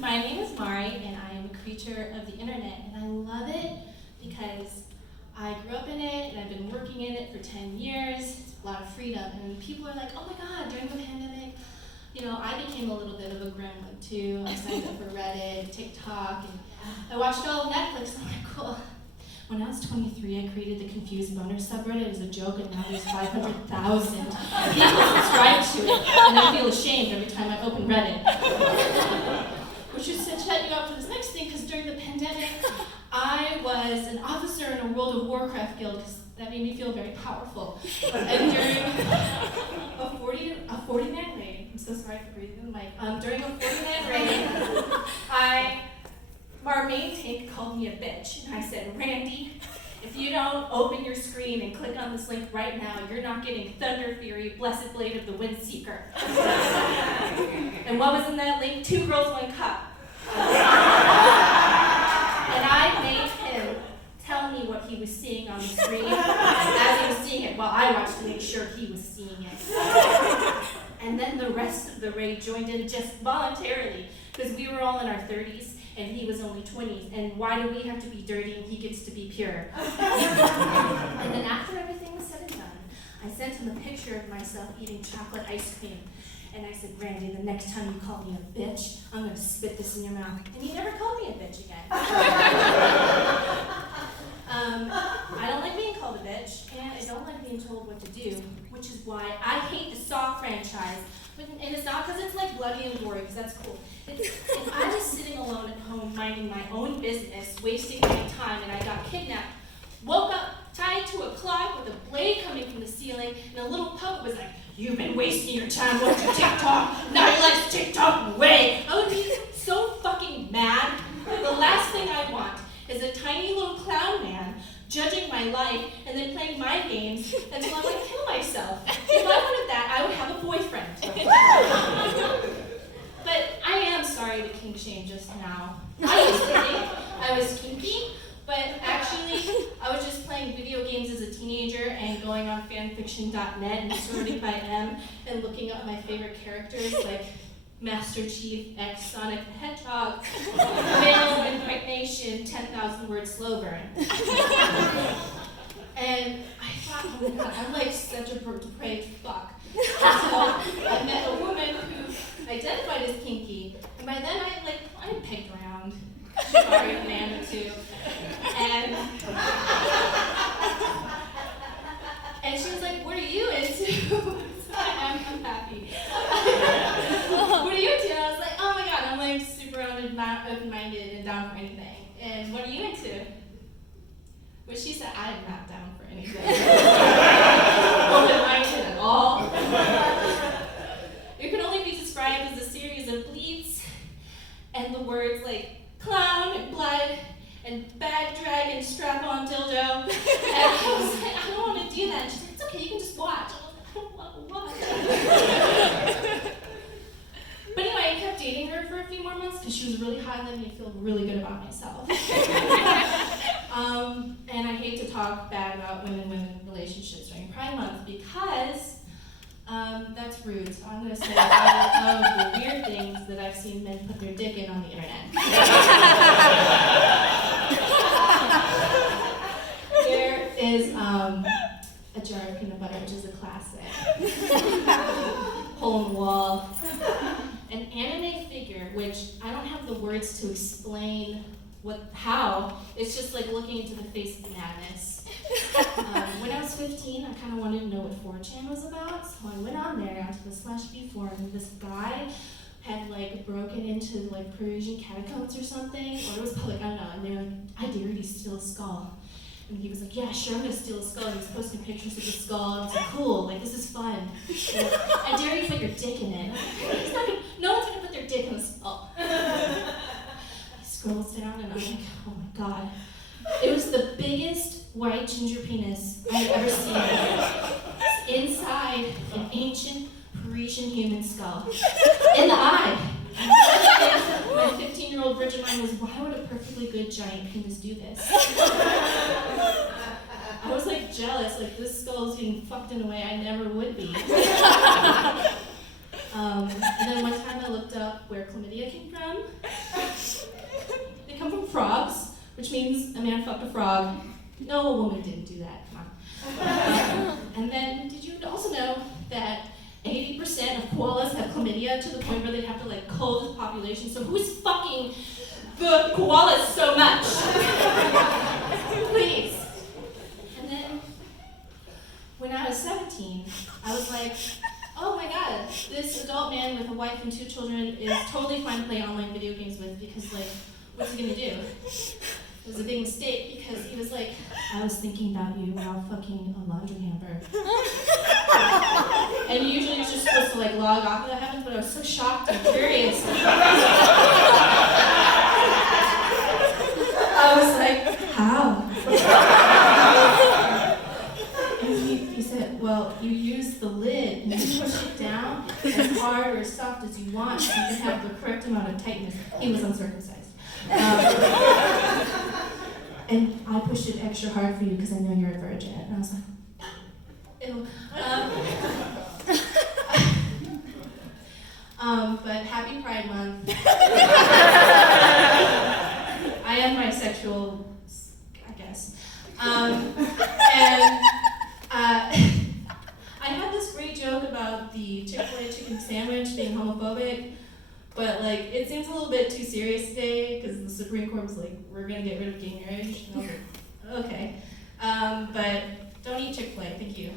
My name is Mari, and I am a creature of the internet, and I love it because I grew up in it, and I've been working in it for 10 years. It's a lot of freedom, and people are like, oh my god, during the pandemic, I became a little bit of a gremlin too. I signed up for Reddit, TikTok, and I watched all of Netflix, and I'm like, cool. When I was 23, I created the Confused Boner subreddit as a joke, and now there's 500,000 people subscribe to it, and I feel ashamed every time I open Reddit. Which is to set you up for this next thing, because during the pandemic, I was an officer in a World of Warcraft guild, because that made me feel very powerful. And during a 40-man raid, I'm so sorry for breathing in the mic. During a 40-man raid, our main tank called me a bitch, and I said, Randy, if you don't open your screen and click on this link right now, you're not getting Thunder Fury, Blessed Blade of the Windseeker. And what was in that link? 2 girls, 1 cup. And I made him tell me what he was seeing on the screen as he was seeing it, while I watched to make sure he was seeing it. And then the rest of the raid joined in just voluntarily, because we were all in our 30s, and he was only 20s, and why do we have to be dirty and he gets to be pure? And then after everything was said and done, I sent him a picture of myself eating chocolate ice cream, and I said, Randy, the next time you call me a bitch, I'm going to spit this in your mouth. And he never called me a bitch again. I don't like being called a bitch, and I don't like being told what to do, which is why I hate the Saw franchise. And it's not because it's like bloody and gory, because that's cool. If I was sitting alone at home minding my own business, wasting my time, and I got kidnapped, woke up tied to a clock with a blade coming from the ceiling, and a little puppet was like, you've been wasting your time watching TikTok, now you like TikTok away. I would be so fucking mad. The last thing I want is a tiny little clown man judging my life and then playing my games until I want to kill myself. If I wanted that, I would have a boyfriend. But I am sorry to kink shame just now. I used to think I was kinky, but actually I was just playing video games as a teenager and going on fanfiction.net and sorting by M and looking up my favorite characters like Master Chief X Sonic the Hedgehog, male impregnation, 10,000 word slow burn. And I thought, oh my god, I'm like such a depraved fuck. So I met a woman who identified as kinky, and by then I pegged around. Sorry, a man or two. And she was like, what are you into? I'm happy. What are you into? And I was like, oh my god, I'm like super open-minded and down for anything. And what are you into? But she said, I am not down for anything. Open-minded at all. It could only be described as a series of bleeps and the words like clown and blood and bad dragon strap-on dildo. And I was like, I don't want to do that. And she's like, it's okay, you can just watch. I don't want to watch. But anyway, I kept dating her for a few more months because she was really hot and let me feel really good about myself. And I hate to talk bad about women-women relationships during Pride Month because that's rude. So I'm going to say all of the weird things that I've seen men put their dick in on the internet. There is a jar of peanut butter, which is a classic. Hole in the wall. An anime figure, which I don't have the words to explain how. It's just like looking into the face of madness. When I was 15, I kind of wanted to know what 4chan was about, so I went on there onto the /B forum, and this guy had like broken into like Parisian catacombs or something, or it was public, I don't know, and they were like, I dare you to steal a skull. And he was like, yeah, sure, I'm gonna steal a skull. And he was posting pictures of the skull, and I was like, cool, like this is fun. And I dare you to put your dick in it. No one's gonna put their dick in the skull. He scrolls down, and I'm like, oh my god. It was the biggest white ginger penis I had ever seen. It's inside an ancient Parisian human skull. In the eye. My 15-year-old virgin mind was, why would a perfectly good giant penis do this? I was like jealous, like this skull's getting fucked in a way I never would be. And then one time I looked up where chlamydia came from. They come from frogs, which means a man fucked a frog. No, a woman didn't do that. Come on. And then, did you also know that 80% of koalas have chlamydia to the point where they have to like cull the population? So who's fucking the koalas so much? Please. And then, when I was 17, I was like, oh my god, this adult man with a wife and 2 children is totally fine to play online video games with because, like, what's he gonna do? It was a big mistake because he was like, I was thinking about you while fucking a laundry hamper. And usually you're just supposed to, like, log off when that happens, but I was so shocked and curious. I was like, how? He said, well, you use the lid and you push it down as hard or as soft as you want so you can have the correct amount of tightness. He was uncircumcised. And I pushed it extra hard for you because I know you're a virgin. And I was like, ew. But happy Pride Month. I am bisexual, I guess. I had this great joke about the Chick-fil-A chicken sandwich being homophobic, but like it seems a little bit too serious today because the Supreme Court was like, we're gonna get rid of gay marriage. And I was like, okay. But don't eat Chick-fil-A, thank you.